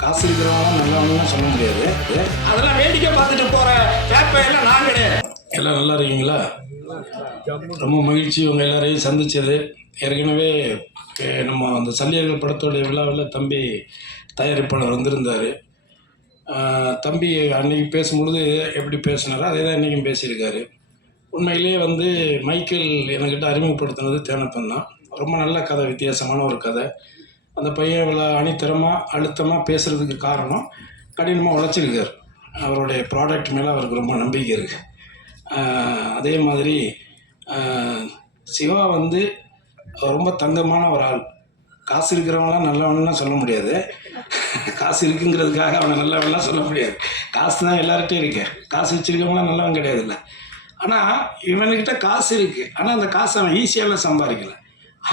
காசு இருக்கிறவங்க நல்லவனும் சொல்ல முடியாது. அதெல்லாம் வேடிக்கை பார்த்துட்டு போற வேப்பையெல்லாம் நான் கிடையாது எல்லாம் நல்லா இருக்கீங்களா? ரொம்ப மகிழ்ச்சி உங்கள் எல்லாரையும் சந்திச்சது. ஏற்கனவே நம்ம அந்த சல்லியர்கள் படத்தோடைய விழாவில் தம்பி தயாரிப்பாளர் வந்திருந்தார். தம்பி அன்னைக்கு பேசும்பொழுது எப்படி பேசினாரோ அதே தான் இன்றைக்கும் பேசியிருக்காரு. உண்மையிலேயே வந்து மைக்கேல் என்கிட்ட அறிமுகப்படுத்தினது தேனப்பன் தான். ரொம்ப நல்ல கதை வித்தியாசமான ஒரு கதை. அந்த பையன் இவ்வளோ அணித்தரமாக அழுத்தமாக பேசுகிறதுக்கு காரணம் கடினமாக உழைச்சிருக்கார். அவருடைய ப்ராடக்ட் மேலே அவருக்கு ரொம்ப நம்பிக்கை இருக்குது அதே மாதிரி சிவா வந்து ரொம்ப தங்கமான ஒரு ஆள். காசு இருக்கிறவங்களாம் நல்லவன்லாம் சொல்ல முடியாது. காசு இருக்குங்கிறதுக்காக அவனை நல்லவன்லாம் சொல்ல முடியாது. காசு தான் எல்லார்கிட்டையும் இருக்கு. காசு வச்சிருக்கவங்களாம் நல்லவன் கிடையாது இல்லை ஆனால் இவனுக்கிட்ட காசு இருக்குது ஆனால் அந்த காசு அவன் ஈஸியாகலாம் சம்பாதிக்கலை.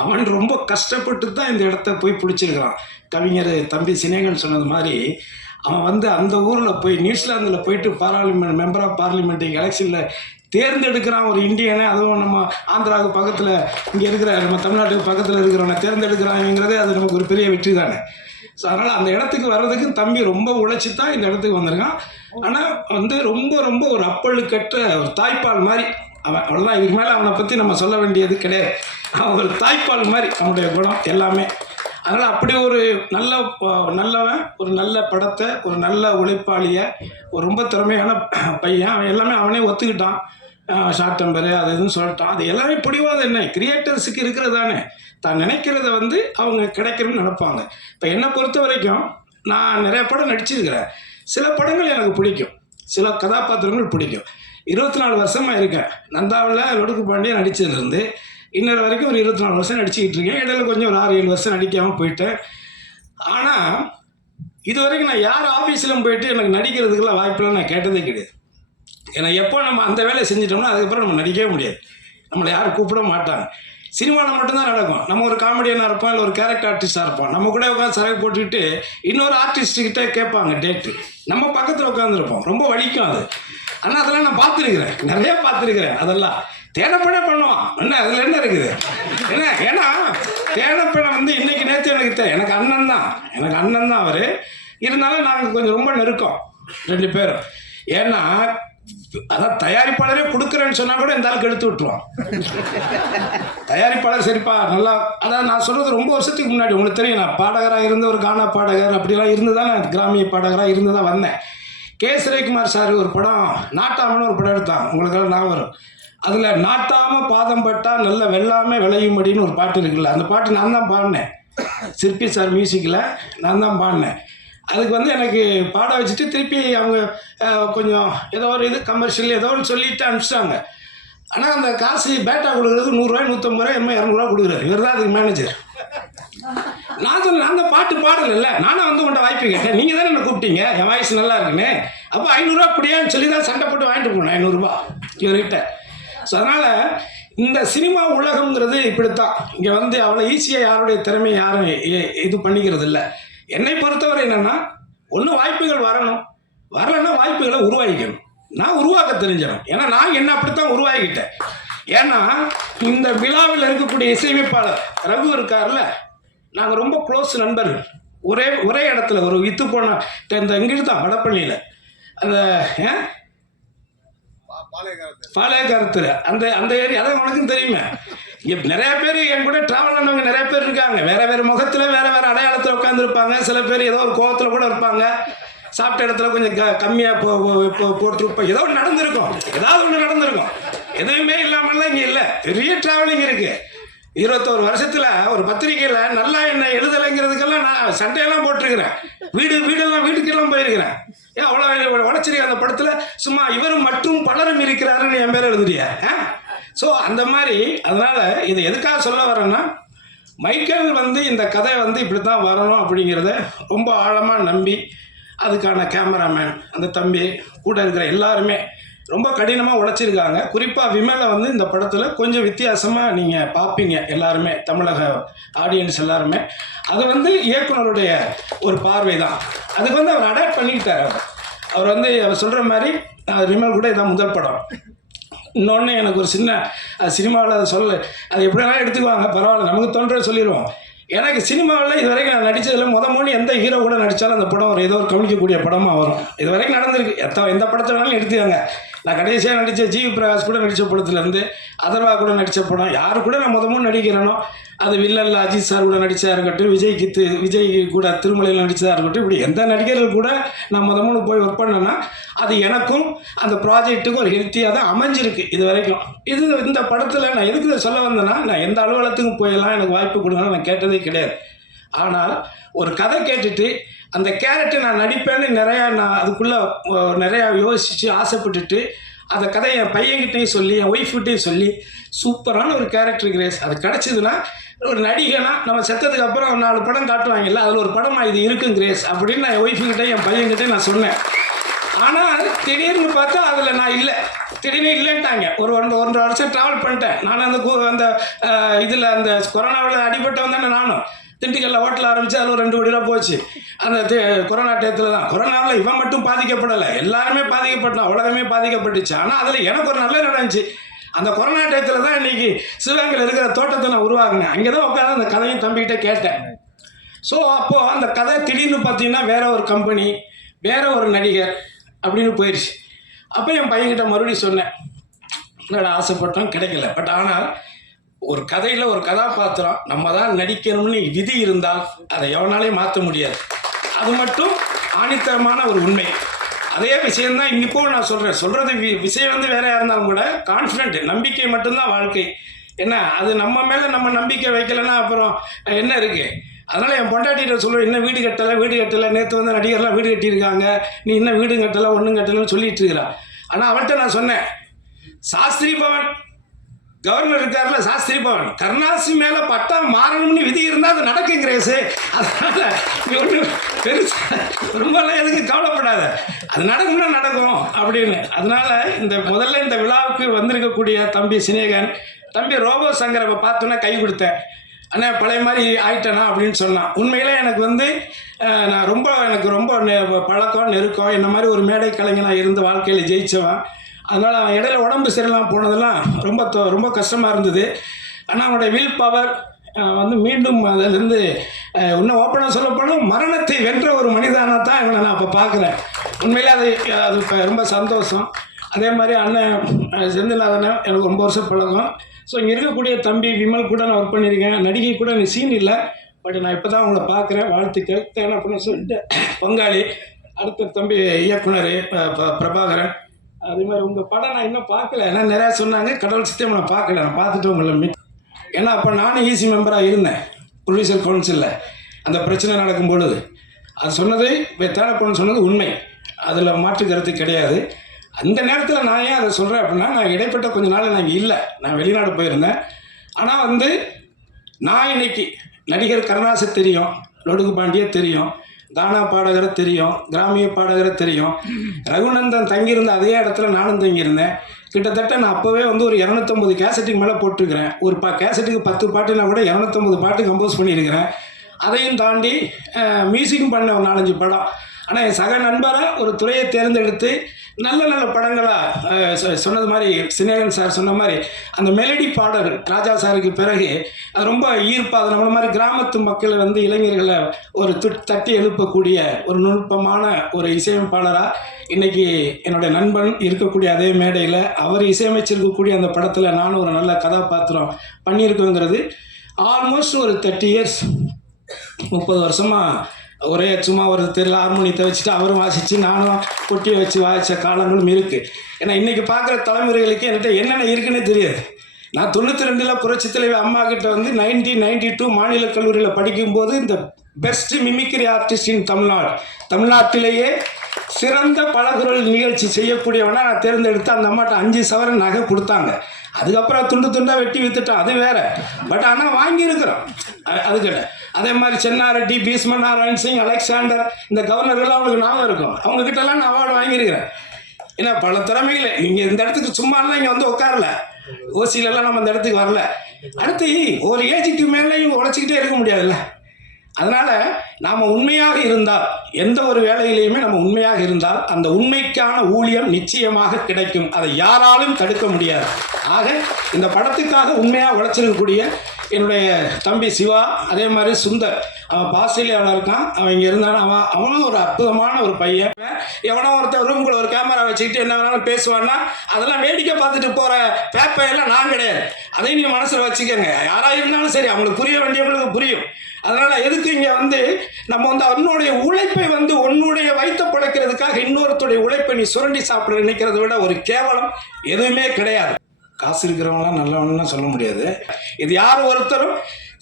அவன் ரொம்ப கஷ்டப்பட்டு தான் இந்த இடத்த போய் பிடிச்சிருக்கிறான். கவிஞர் தம்பி சினேகன் சொன்னது மாதிரி அவன் வந்து அந்த ஊரில் போய் நியூசிலாந்தில் போயிட்டு பார்லிமெண்ட் மெம்பர் ஆஃப் பார்லிமெண்ட் எலெக்ஷனில் தேர்ந்தெடுக்கிறான் ஒரு இந்தியனை. அதுவும் நம்ம ஆந்திராவுக்கு பக்கத்தில் இங்கே இருக்கிற நம்ம தமிழ்நாட்டுக்கு பக்கத்தில் இருக்கிறவனை தேர்ந்தெடுக்கிறாங்கிறதே அது நமக்கு ஒரு பெரிய வெற்றி தானே. ஸோ அதனால் அந்த இடத்துக்கு வர்றதுக்கு தம்பி ரொம்ப உழைச்சி தான் இந்த இடத்துக்கு வந்திருக்கான். ஆனால் வந்து ரொம்ப ரொம்ப ஒரு அப்பழுக்கற்ற ஒரு தாய்ப்பால் மாதிரி. அவன் அவ்வளோதான் இதுக்கு மேலே அவனை பற்றி நம்ம சொல்ல வேண்டியது கிடையாது. அவன் ஒரு தாய்ப்பால் மாதிரி அவனுடைய குணம் எல்லாமே. அதனால் அப்படி ஒரு நல்ல நல்லவன் ஒரு நல்ல படத்தை ஒரு நல்ல உழைப்பாளியை ஒரு ரொம்ப திறமையான பையன் அவன் எல்லாமே அவனே ஒத்துக்கிட்டான். ஷார்ட் டெம்பரு அது இதுன்னு சொல்லிட்டான். அது எல்லாமே பிடிவாது என்ன? கிரியேட்டர்ஸுக்கு இருக்கிறது தானே. தான் நினைக்கிறத வந்து அவங்க கிடைக்கணும்னு நினைப்பாங்க. இப்போ என்னை பொறுத்த வரைக்கும் நான் நிறைய படம் நடிச்சிருக்கிறேன். சில படங்கள் எனக்கு பிடிக்கும். சில கதாபாத்திரங்கள் பிடிக்கும். இருபத்தி நாலு வருஷமாக இருக்கேன். நந்தாவில் லொடுக்கு பாண்டியன் நடித்ததுலேருந்து இன்னொரு வரைக்கும் ஒரு இருபத்தி நாலு வருஷம் நடிச்சுக்கிட்டு இருக்கேன். இடையில கொஞ்சம் ஒரு ஆறு ஏழு வருஷம் நடிக்காமல் போயிட்டேன். ஆனால் இது வரைக்கும் நான் யார் ஆஃபீஸிலும் போயிட்டு எனக்கு நடிக்கிறதுக்கெல்லாம் வாய்ப்பெல்லாம் நான் கேட்டதே கிடையாது. ஏன்னா எப்போ நம்ம அந்த வேலையை செஞ்சிட்டோம்னா அதுக்கப்புறம் நம்ம நடிக்கவே முடியாது. நம்மளை யாரும் கூப்பிட மாட்டாங்க. சினிமாவில் மட்டும்தான் நடக்கும். நம்ம ஒரு காமெடியனாக இருப்போம் இல்லை ஒரு கேரக்டர் ஆர்டிஸ்டாக இருப்போம். நம்ம கூட உட்காந்து சரக்கு போட்டுக்கிட்டு இன்னொரு ஆர்டிஸ்ட்டுக்கிட்ட கேட்பாங்க டேட்டு நம்ம பக்கத்தில் உட்காந்துருப்போம் ரொம்ப வலிக்கும் அது. ஆனால் அதெல்லாம் நான் பார்த்துருக்குறேன். நிறைய பார்த்துருக்குறேன். அதெல்லாம். தேனப்பனே பண்ணுவான் என்ன அதில் என்ன இருக்குது? என்ன ஏன்னா தேனப்பனை வந்து இன்னைக்கு நேற்று எனக்கு தெரியும் எனக்கு அண்ணன் தான். எனக்கு அண்ணன் தான் அவர். இருந்தாலும் நாங்கள் கொஞ்சம் ரொம்ப நெருக்கம் ரெண்டு பேரும். ஏன்னா அதான் தயாரிப்பாளரே கொடுக்குறேன்னு சொன்னா கூட இந்த ஆளுக்கு எடுத்து விட்டுருவான். தயாரிப்பாளர் சரிப்பா நல்லா அதான் நான் சொல்றது ரொம்ப வருஷத்துக்கு முன்னாடி. உங்களுக்கு தெரியும் நான் பாடகராக இருந்த ஒரு கானா பாடகர் அப்படிலாம் இருந்து தான் நான் கிராமிய பாடகராக இருந்து தான் வந்தேன். கே. சுரேகுமார் சார் ஒரு படம் நாட்டாமன்னு ஒரு படம் எடுத்தான். உங்களுக்கெல்லாம் நான் வரும். அதில் நாட்டாமல் பாதம் பட்டால் நல்ல வெள்ளாமை விளையும்படின்னு ஒரு பாட்டு இருக்குல்ல அந்த பாட்டு நான் தான் பாடினேன். சிற்பி சார் மியூசிக்கில் நான் தான் பாடினேன். அதுக்கு வந்து எனக்கு பாட வச்சுட்டு திருப்பி அவங்க கொஞ்சம் ஏதோ ஒரு இது கமர்ஷியல் ஏதோ ஒன்று சொல்லிட்டு அனுப்பிச்சிட்டாங்க. ஆனால் அந்த காசு பேட்டா கொடுக்குறது நூறுரூவா நூற்றம்பது ரூபா என்ன இரநூறுவா கொடுக்குறாரு. இவர் தான் அதுக்கு மேனேஜர் நான் சொன்னேன் நான் அந்த பாட்டு பாடல நானும் வந்து உன்ட்ட வாய்ப்பு கேட்டேன். நீங்கள் தானே என்ன கூப்பிட்டீங்க? என் வாய்ஸ் நல்லா இருக்குன்னு. அப்போ ஐநூறுரூவா அப்படியான்னு சொல்லி தான் சண்டை போட்டு வாங்கிட்டு போனேன் ஐநூறுரூவா இவர்கிட்ட. ஸோ அதனால் இந்த சினிமா உலகம்ங்கிறது இப்படித்தான். இங்கே வந்து அவ்வளோ ஈஸியாக யாருடைய திறமையை யாரும் இது பண்ணிக்கிறது இல்லை என்னை பொறுத்தவரை என்னென்னா ஒன்று வாய்ப்புகள் வரணும். வரலைன்னா வாய்ப்புகளை உருவாக்கிக்கணும். நான் உருவாக்க தெரிஞ்சிடும் ஏன்னா நான் என்ன அப்படித்தான் உருவாக்கிட்டேன் ஏன்னா இந்த விழாவில் இருக்கக்கூடிய இசையமைப்பாளர் ரகு இருக்கார்ல நாங்கள் ரொம்ப க்ளோஸ் நண்பர்கள் ஒரே ஒரே இடத்துல ஒரு வித்து போன இந்த இங்கிட்டு தான் வடப்பள்ளியில். அந்த ஏன்? பாளையக்காரத்தில் அந்த அந்த ஏரியா அதான் உனக்கும் தெரியுமே. இங்கே நிறைய பேர் என் கூட ட்ராவல் பண்ணவங்க நிறைய பேர் இருக்காங்க. வேற வேற முகத்தில் வேற வேற அடையாளத்தில் உட்காந்துருப்பாங்க சில பேர் ஏதோ ஒரு கோவத்தில் கூட இருப்பாங்க. சாப்பிட்ட இடத்துல கொஞ்சம் க கம்மியாக போ போ- போட்டிருப்போம் ஏதோ ஒன்று நடந்திருக்கும். ஏதாவது ஒன்று நடந்திருக்கும். எதுவுமே இல்லாமல்லாம் இங்கே இல்லை. பெரிய ட்ராவலிங் இருக்குது இருபத்தோரு வருஷத்தில் ஒரு பத்திரிக்கையில் நல்லா என்ன எழுதலைங்கிறதுக்கெல்லாம் நான் சண்டையெல்லாம் போட்டிருக்கிறேன். வீடு வீடெல்லாம் வீட்டுக்கெல்லாம் போயிருக்கிறேன். ஏன் அவ்வளோ உடச்சிருக்க அந்த படத்தில் சும்மா இவரும் மற்றும் பலரும் இருக்கிறாருன்னு என் பேர் எழுதுறியா ஸோ அந்த மாதிரி அதனால் இதை எதுக்காக சொல்ல வரேன்னா மைக்கேல் வந்து இந்த கதை வந்து இப்படி தான் வரணும் அப்படிங்கிறத ரொம்ப ஆழமாக நம்பி அதுக்கான கேமராமேன் அந்த தம்பி கூட இருக்கிற எல்லாருமே ரொம்ப கடினமாக உழைச்சிருக்காங்க. குறிப்பாக விமலை வந்து இந்த படத்தில் கொஞ்சம் வித்தியாசமாக நீங்கள் பார்ப்பீங்க எல்லாருமே தமிழக ஆடியன்ஸ் எல்லாருமே. அது வந்து இயக்குனருடைய ஒரு பார்வை தான் அதுக்கு வந்து அவர் அடாப்ட் பண்ணிக்கிட்டார் அவர். அவர் வந்து அவர் சொல்கிற மாதிரி விமல் கூட இதான் முதல் படம். இன்னொன்று எனக்கு ஒரு சின்ன சினிமாவில் அதை சொல்ல அது எப்படினாலும் எடுத்துக்குவாங்க பரவாயில்ல நமக்கு தோன்றதை சொல்லிடுவோம் எனக்கு சினிமாவில் இது வரைக்கும் நான் நடித்ததில் முத மொழி எந்த ஹீரோ கூட நடித்தாலும் அந்த படம் ஒரு ஏதோ ஒரு கவனிக்கக்கூடிய படமாக வரும். இது வரைக்கும் நடந்திருக்கு. எத்த எந்த படத்தை வேணாலும் எடுத்துக்காங்க. நான் கடைசியாக நடித்த ஜிவி பிரகாஷ் கூட நடித்த படத்துலேருந்து அதர்வா கூட நடித்த படம். யார் கூட நான் மொதமும் நடிக்கிறேனோ அது வில்லல்ல அஜித் சார் கூட நடித்ததாக இருக்கட்டும் விஜய்க்கு தி விஜய் கூட திருமலையில் நடித்ததாக இருக்கட்டும் இப்படி எந்த நடிகர்கள் கூட நான் முத போய் ஒர்க் பண்ணேன்னா அது எனக்கும் அந்த ப்ராஜெக்ட்டுக்கும் ஒரு ஹெல்த்தியாக தான் அமைஞ்சிருக்கு இது வரைக்கும். இது இந்த படத்தில் நான் எதுக்கு சொல்ல வந்தேன்னா நான் எந்த அலுவலகத்துக்கும் போயெல்லாம் எனக்கு வாய்ப்பு கொடுங்கன்னு நான் கேட்டதே கிடையாது. ஆனால் ஒரு கதை கேட்டுட்டு அந்த கேரக்டர் நான் நடிப்பேன்னு நிறையா நான் அதுக்குள்ளே நிறையா யோசித்து ஆசைப்பட்டுட்டு அந்த கதையை என் பையன்கிட்டையும் சொல்லி என் ஒய்ஃப்கிட்டையும் சொல்லி சூப்பரான ஒரு கேரக்டர் கிரேஸ். அது கிடச்சிதுன்னா ஒரு நடிகனா நம்ம செத்ததுக்கு அப்புறம் நாலு படம் காட்டுவாங்கல்ல அதில் ஒரு படமாக இது இருக்கும் கிரேஸ் அப்படின்னு நான் என் ஒய்ஃபுக்கிட்டே என் பையன்கிட்டே நான் சொன்னேன். ஆனால் திடீர்னு பார்த்தா அதில் நான் இல்லை. திடீர்னு இல்லைன்ட்டாங்க. ஒரு ஒன்று ஒன்றரை வருஷம் ட்ராவல் பண்ணிட்டேன். நான் அந்த அந்த இதில் அந்த கொரோனாவில் அடிபட்டவன் தானே நானும். திண்டுக்கல்ல ஹோட்டல் ஆரம்பிச்சு அதில் ஒரு ரெண்டு கோடி ரூபா போச்சு. அந்த கொரோனா டயத்தில் தான். கொரோனாவில் இவன் மட்டும் பாதிக்கப்படலை. எல்லாருமே பாதிக்கப்பட்டான் உலகமே பாதிக்கப்பட்டுச்சு. ஆனால் அதில் எனக்கு ஒரு நல்ல நடந்துச்சு அந்த கொரோனா டயத்தில் தான் இன்னைக்கு சிவகங்கையில் இருக்கிற தோட்டத்தை நான் உருவாக்குனேன். அங்கே தான் உட்காந்து அந்த கதையும் தம்பிக்கிட்ட கேட்டேன். ஸோ அப்போது அந்த கதை திடீர்னு பார்த்தீங்கன்னா வேற ஒரு கம்பெனி வேற ஒரு நடிகர் அப்படின்னு போயிடுச்சு அப்போ என் பையன்கிட்ட மறுபடியும் சொன்னேன். என்னடா ஆசைப்பட்டோம் கிடைக்கல. பட் ஆனால் ஒரு கதையில் ஒரு கதாபாத்திரம் நம்ம தான் நடிக்கணும்னு விதி இருந்தால் அதை எவனாலையும் மாற்ற முடியாது. அது மட்டும் ஆணித்தரமான ஒரு உண்மை. அதே விஷயம்தான் இன்னிப்போ நான் சொல்கிறேன் சொல்கிறது வி விஷயம் வந்து வேறையாக இருந்தாலும் கூட கான்ஃபிடென்ட் நம்பிக்கை மட்டும்தான் வாழ்க்கை. என்ன? அது நம்ம மேலே நம்ம நம்பிக்கை வைக்கலைன்னா அப்புறம் என்ன இருக்குது அதனால் என் பொண்டாட்டிகிட்ட சொல்லுவேன் இன்னும் வீடு கட்டலை வீடு கட்டலை. நேற்று வந்து நடிகர்லாம் வீடு கட்டியிருக்காங்க. நீ இன்னும் வீடு கட்டலை ஒன்றும் கட்டலைன்னு சொல்லிட்டு இருக்கிறா. ஆனால் அவள்கிட்ட நான் சொன்னேன் சாஸ்திரி பவன் கவர்னர் இருக்கார்ல சாஸ்திரி பவன். கருணாசி மேலே பட்டா மாறணும்னு விதி இருந்தால் அது நடக்கும் கிரேஸு. அதனால் நீ ஒன்று பெருசு ரொம்பலாம் எதுக்கு கவலைப்படாத. அது நடக்கும்னா நடக்கும் அப்படின்னு. அதனால இந்த முதல்ல இந்த விழாவுக்கு வந்திருக்கக்கூடிய தம்பி சினேகன் தம்பி ரோபோ சங்கரை பார்த்தோன்னே கை கொடுத்தேன். அண்ணா பழைய மாதிரி ஆயிட்டேனா அப்படின்னு சொன்னான். உண்மையிலே எனக்கு வந்து நான் ரொம்ப எனக்கு ரொம்ப பழக்கம் நெருக்கம் என்ன மாதிரி ஒரு மேடை கலைஞனாக இருந்து வாழ்க்கையில் ஜெயித்தவன் அதனால் அவன் இடையில உடம்பு சரியில்லாமல் போனதெல்லாம் ரொம்ப தொ- ரொம்ப கஷ்டமாக இருந்தது. ஆனால் அவனுடைய வில் பவர் வந்து மீண்டும் அதிலிருந்து இன்னும் ஓப்பனாக சொல்லப்படும் மரணத்தை வென்ற ஒரு மனிதனாக தான் இவனை நான் இப்போ பார்க்குறேன். உண்மையிலே அது அது இப்போ ரொம்ப சந்தோஷம். அதே மாதிரி அண்ணன் செந்தில்நாதனை எனக்கு ரொம்ப வருஷம் பழகம் ஸோ இங்கே இருக்கக்கூடிய தம்பி விமல் கூட நான் ஒர்க் பண்ணியிருக்கேன். நடிகை கூட நீ சீன் இல்லை. பட் நான் இப்போ தான் அவங்களை பார்க்குறேன். வாழ்த்துக்கள். தேன அப்படின்னு சொல்லிட்டு பங்காளி அடுத்த தம்பி இயக்குனர் ப- ப- பிரபாகரன். அதே மாதிரி உங்கள் படம் நான் இன்னும் பார்க்கல. ஏன்னா நிறையா சொன்னாங்க. கடவுள் சித்தம் நான் பார்க்கல. நான் பார்த்துட்டு உங்களை மீட் ஏன்னா அப்போ நானும் ஈசி மெம்பராக இருந்தேன். ப்ரொடியூசர் கவுன்சிலில் அந்த பிரச்சனை நடக்கும் பொழுது. அது சொன்னது தேனப்பொண்ணு சொன்னது உண்மை. அதில் மாற்று கருத்து கிடையாது. அந்த நேரத்தில் நான் ஏன் அதை சொல்கிறேன் அப்படின்னா நான் இடைப்பட்ட கொஞ்ச நாள் நான் இல்லை. நான் வெளிநாடு போயிருந்தேன். ஆனால் வந்து நான் இன்னைக்கு நடிகர் கருணாசு தெரியும். லொடுகு பாண்டிய தெரியும். கானா பாடகரை தெரியும் கிராமிய பாடகரை தெரியும். ரகுநந்தன் தங்கியிருந்த அதே இடத்துல நானும் தங்கியிருந்தேன். கிட்டத்தட்ட நான் அப்போவே வந்து ஒரு இரநூத்தம்பது கேசட்டுக்கு மேலே போட்டிருக்கிறேன். ஒரு பா கேசட்டுக்கு பத்து பாட்டுனா கூட இரநூத்தம்பது பாட்டு கம்போஸ் பண்ணியிருக்கிறேன். அதையும் தாண்டி மியூசிக்கும் பண்ண ஒரு நாலஞ்சு படம். ஆனால் என் சக நண்பராக ஒரு துறையை தேர்ந்தெடுத்து நல்ல நல்ல படங்களாக சொன்னது மாதிரி சினேகன் சார் சொன்ன மாதிரி அந்த மெலடி பாடல்கள் ராஜா சாருக்கு பிறகு அது ரொம்ப ஈர்ப்பாக அது நம்மள மாதிரி கிராமத்து மக்களை வந்து இளைஞர்களை ஒரு துட் தட்டி எழுப்பக்கூடிய ஒரு நுட்பமான ஒரு இசையமைப்பாளராக இன்றைக்கி என்னுடைய நண்பன் இருக்கக்கூடிய அதே மேடையில் அவர் இசையமைச்சிருக்கக்கூடிய அந்த படத்தில் நானும் ஒரு நல்ல கதாபாத்திரம் பண்ணியிருக்கோங்கிறது ஆல்மோஸ்ட் ஒரு தேர்ட்டி இயர்ஸ் முப்பது வருஷமாக ஒரே சும்மா ஒரு திருவிழா ஹார்மோனியத்தை வச்சுட்டு அவரும் வாசித்து நானும் கொட்டியை வச்சு வாசித்த காலங்களும் இருக்குது ஏன்னா இன்றைக்கி பார்க்குற தலைமுறைகளுக்கு என்கிட்ட என்னென்ன இருக்குன்னே தெரியாது. நான் தொண்ணூற்றி ரெண்டில் புரட்சி தலைவி அம்மா கிட்ட வந்து நைன்டீன் நைன்டி டூ மாநில கல்லூரியில் படிக்கும்போது இந்த best mimicry artist in Tamil Nadu தமிழ்நாட்டிலேயே சிறந்த பலகுரல் நிகழ்ச்சி செய்யக்கூடியவனா நான் தேர்ந்தெடுத்து அந்த அம்மாட்ட அஞ்சு சவரன் நகை கொடுத்தாங்க. அதுக்கப்புறம் துண்டு துண்டாக வெட்டி வித்துட்டோம். அது வேற. பட் ஆனால் வாங்கியிருக்கிறோம். அதுக்கிட்ட அதே மாதிரி சென்னாரெட்டி பீஸ்ம நாராயண் சிங் அலெக்சாண்டர் இந்த கவர்னர்கள்லாம் அவங்களுக்கு ஞாபகம் இருக்கும். அவங்கக்கிட்டலாம் நான் அவார்டு வாங்கியிருக்கிறேன். ஏன்னா பல திறமைகள். இங்கே இந்த இடத்துக்கு சும்மாலாம் இங்கே வந்து உட்காரல. ஓசியிலலாம் நம்ம இந்த இடத்துக்கு வரல. அடுத்து ஒரு ஏஜுக்கு மேலே இவங்க உழைச்சிக்கிட்டே இருக்க முடியாதுல்ல. அதனால நாம உண்மையாக இருந்தால் எந்த ஒரு வேலையிலையுமே நம்ம உண்மையாக இருந்தால் அந்த உண்மைக்கான ஊழியம் நிச்சயமாக கிடைக்கும். அதை யாராலும் தடுக்க முடியாது. ஆக இந்த படத்துக்காக உண்மையாக உழைச்சிருக்கக்கூடிய என்னுடைய தம்பி சிவா அதே மாதிரி சுந்தர் அவன் ஆஸ்திரேலியாவில் இருக்கான். அவன் இங்கே இருந்தான்? அவன் அவனும் ஒரு அற்புதமான ஒரு பையன். எவனோ ஒருத்தன் ரூமுக்குள்ள ஒரு கேமரா வச்சுக்கிட்டு என்ன வேணாலும் பேசுவான்னா அதெல்லாம் வேடிக்கை பார்த்துட்டு போகிற பேப்பையெல்லாம் நான் கிடையாது. அதையும் நீங்கள் மனசில் வச்சுக்கோங்க. யாராக இருந்தாலும் சரி அவங்களுக்கு புரிய வேண்டியவங்களுக்கு புரியும். அதனால் எதுக்கு இங்கே வந்து நம்ம வந்து அவனுடைய உழைப்பை வந்து உன்னுடைய வைத்த பிழைக்கிறதுக்காக இன்னொருத்தருடைய உழைப்பை நீ சுரண்டி சாப்பிட நினைக்கிறத விட ஒரு கேவலம் எதுவுமே கிடையாது. காசு இருக்கிறவங்களாம் நல்லவன்னு சொல்ல முடியாது. இது யார் ஒருத்தரும்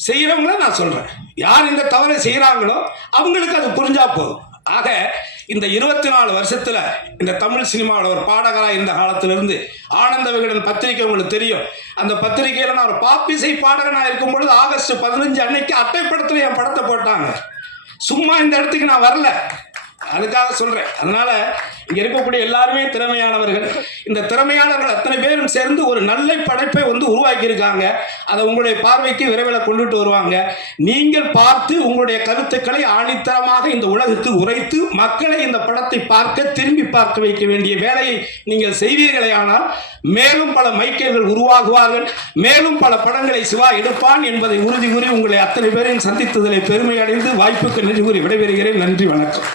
செய்கிறவங்கள நான் சொல்றேன். யார் இந்த தவறை செய்கிறாங்களோ அவங்களுக்கு அது புரிஞ்சா போதும். ஆக இந்த இருபத்தி நாலு வருஷத்துல இந்த தமிழ் சினிமாவில் ஒரு பாடகராக இருந்த காலத்திலிருந்து ஆனந்த விகடன் பத்திரிகை உங்களுக்கு தெரியும். அந்த பத்திரிகையில் நான் ஒரு பாப்பிசை பாடகனாக இருக்கும் பொழுது ஆகஸ்ட் பதினஞ்சு அன்னைக்கு அட்டைப்படத்தில் என் படத்தை போட்டாங்க. சும்மா இந்த இடத்துக்கு நான் வரல. அதுக்காக சொல்றேன். அதனால இங்க இருக்கக்கூடிய எல்லாருமே திறமையானவர்கள். இந்த திறமையானவர்கள் அத்தனை பேரும் சேர்ந்து ஒரு நல்ல படைப்பை வந்து உருவாக்கி இருக்காங்க அதை உங்களுடைய பார்வைக்கு விரைவில் கொண்டுட்டு வருவாங்க. நீங்கள் பார்த்து உங்களுடைய கருத்துக்களை ஆணித்தரமாக இந்த உலகுக்கு உரைத்து மக்களை இந்த படத்தை பார்க்க திரும்பி பார்க்க வைக்க வேண்டிய வேலையை நீங்கள் செய்வீர்களே ஆனால் மேலும் பல மைக்கேல்கள் உருவாகுவார்கள். மேலும் பல படங்களை சிவா எடுப்பான் என்பதை உறுதி கூறி உங்களை அத்தனை பேரையும் சந்தித்ததிலே பெருமை அடைந்து வாய்ப்புக்கு நன்றி கூறி விடைபெறுகிறேன். நன்றி வணக்கம்.